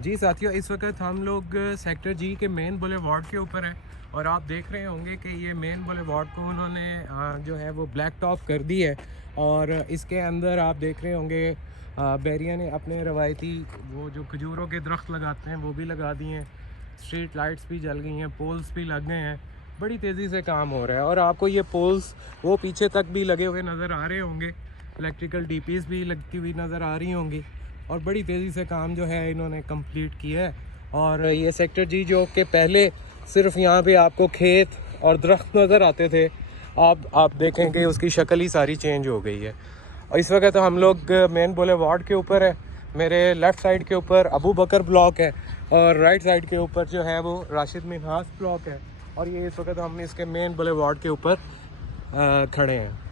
जी साथियों, इस वक्त हम लोग सेक्टर जी के मेन बुले वार्ड के ऊपर हैं और आप देख रहे होंगे कि ये मेन बुले वार्ड को उन्होंने जो है वो ब्लैक टॉप कर दी है। और इसके अंदर आप देख रहे होंगे बैरिया ने अपने रवायती वो जो खजूरों के दरख्त लगाते हैं वो भी लगा दिए हैं। स्ट्रीट लाइट्स भी जल गई हैं, पोल्स भी लग गए हैं। बड़ी तेज़ी से काम हो रहा है और आपको ये पोल्स वो पीछे तक भी लगे हुए नज़र आ रहे होंगे। इलेक्ट्रिकल डीपीज़ भी लगती हुई नज़र आ रही होंगी और बड़ी तेज़ी से काम जो है इन्होंने कंप्लीट किया है। और ये सेक्टर जी जो कि पहले सिर्फ यहाँ पे आपको खेत और दरख्त नज़र आते थे, आप देखें कि उसकी शक्ल ही सारी चेंज हो गई है। और इस वक्त तो हम लोग मेन बोले वार्ड के ऊपर है। मेरे लेफ़्ट साइड के ऊपर अबू बकर ब्लॉक है और राइट साइड के ऊपर जो है वो राशिद मिन्हास ब्लॉक है। और ये इस वक्त हम इसके मेन बोले वार्ड के ऊपर खड़े हैं।